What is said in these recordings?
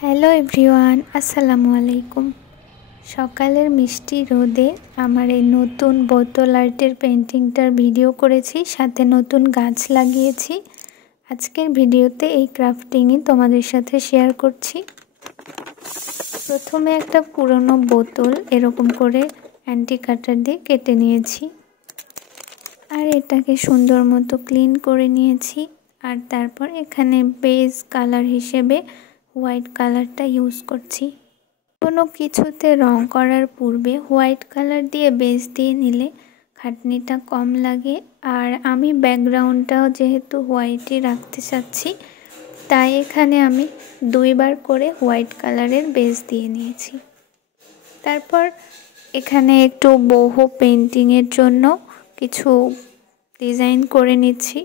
Hello everyone, আসসালামু আলাইকুম। সকালের মিষ্টি রোদে আমার এই নতুন বোতল আর্টের পেন্টিংটার ভিডিও করেছি, সাথে নতুন গাছ লাগিয়েছি। আজকের ভিডিওতে এই ক্রাফটিংই তোমাদের সাথে শেয়ার করছি। প্রথমে একটা পুরনো বোতল এরকম করে অ্যান্টি কাটার দিয়ে কেটে নিয়েছি, আর এটাকে সুন্দর মতো ক্লিন করে নিয়েছি। আর তারপর এখানে বেস কালার হিসেবে হোয়াইট কালারটা ইউজ করছি। কোনো কিছুতে রং করার পূর্বে হোয়াইট কালার দিয়ে বেস দিয়ে নিলে খাটনিটা কম লাগে। আর আমি ব্যাকগ্রাউন্ডটাও যেহেতু হোয়াইটই রাখতে চাচ্ছি, তাই এখানে আমি দুইবার করে হোয়াইট কালারের বেস দিয়ে নিয়েছি। তারপর এখানে একটু বহু পেন্টিংয়ের জন্য কিছু ডিজাইন করে নিচ্ছি।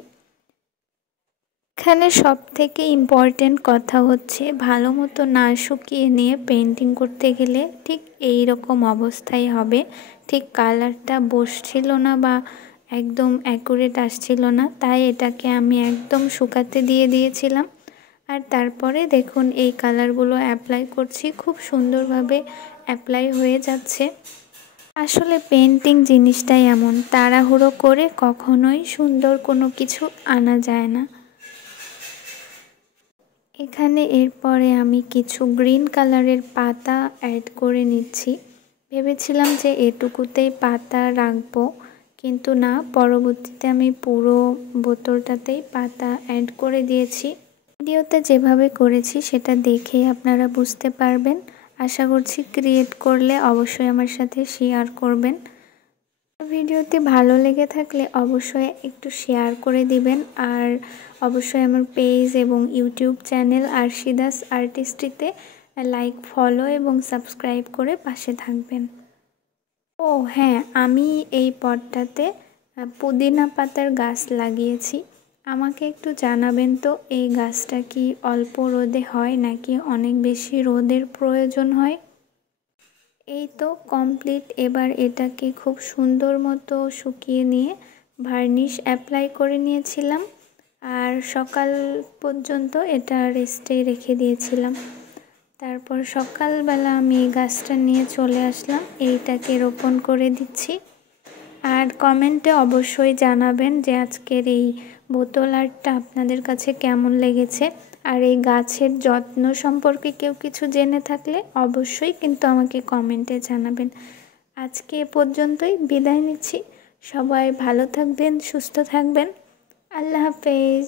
এখানে সবথেকে ইম্পর্টেন্ট কথা হচ্ছে ভালো মতো না শুকিয়ে নিয়ে পেন্টিং করতে গেলে ঠিক এই রকম অবস্থায় হবে। ঠিক কালারটা বসছিল না বা একদম অ্যাকুরেট আসছিল না, তাই এটাকে আমি একদম শুকাতে দিয়ে দিয়েছিলাম। আর তারপরে দেখুন এই কালারগুলো অ্যাপ্লাই করছি, খুব সুন্দরভাবে অ্যাপ্লাই হয়ে যাচ্ছে। আসলে পেন্টিং জিনিসটাই এমন, তাড়াহুড়ো করে কখনোই সুন্দর কোনো কিছু আনা যায় না। এখানে এরপরে আমি কিছু গ্রিন কালারের পাতা অ্যাড করে নিচ্ছি। ভেবেছিলাম যে এটুকুতেই পাতা রাখবো, কিন্তু না, পরবর্তীতে আমি পুরো বোতলটাতেই পাতা অ্যাড করে দিয়েছি। ভিডিওতে যেভাবে করেছি সেটা দেখেই আপনারা বুঝতে পারবেন। আশা করছি ক্রিয়েট করলে অবশ্যই আমার সাথে শেয়ার করবেন। ভিডিওটি ভালো লেগে থাকলে অবশ্যই একটু শেয়ার করে দিবেন। আর অবশ্যই আমার পেজ এবং ইউটিউব চ্যানেল আরশিদাস আর্টিস্ট্রিতে লাইক, ফলো এবং সাবস্ক্রাইব করে পাশে থাকবেন। ও হ্যাঁ, আমি এই পটটাতে পুদিনা পাতার গাছ লাগিয়েছি। আমাকে একটু জানাবেন তো এই গাছটা কি অল্প রোদে হয় নাকি অনেক বেশি রোদের প্রয়োজন হয়। এই তো কমপ্লিট। এবার এটাকে খুব সুন্দর মতো শুকিয়ে নিয়ে ভার্নিশ অ্যাপ্লাই করে নিয়েছিলাম, আর সকাল পর্যন্ত এটা রেস্টে রেখে দিয়েছিলাম। তারপর সকালবেলা আমি এই গাছটা নিয়ে চলে আসলাম, এইটাকে রোপণ করে দিচ্ছি। আর কমেন্টে অবশ্যই জানাবেন যে আজকের এই বোতল আর্টটা আপনাদের কাছে কেমন লেগেছে। আর এই গাছের যত্ন সম্পর্কে কেউ কিছু জেনে থাকলে অবশ্যই কিন্তু আমাকে কমেন্টে জানাবেন। আজকে এ পর্যন্তই, বিদায় নিচ্ছি। সবাই ভালো থাকবেন, সুস্থ থাকবেন। আল্লাহ হাফেজ।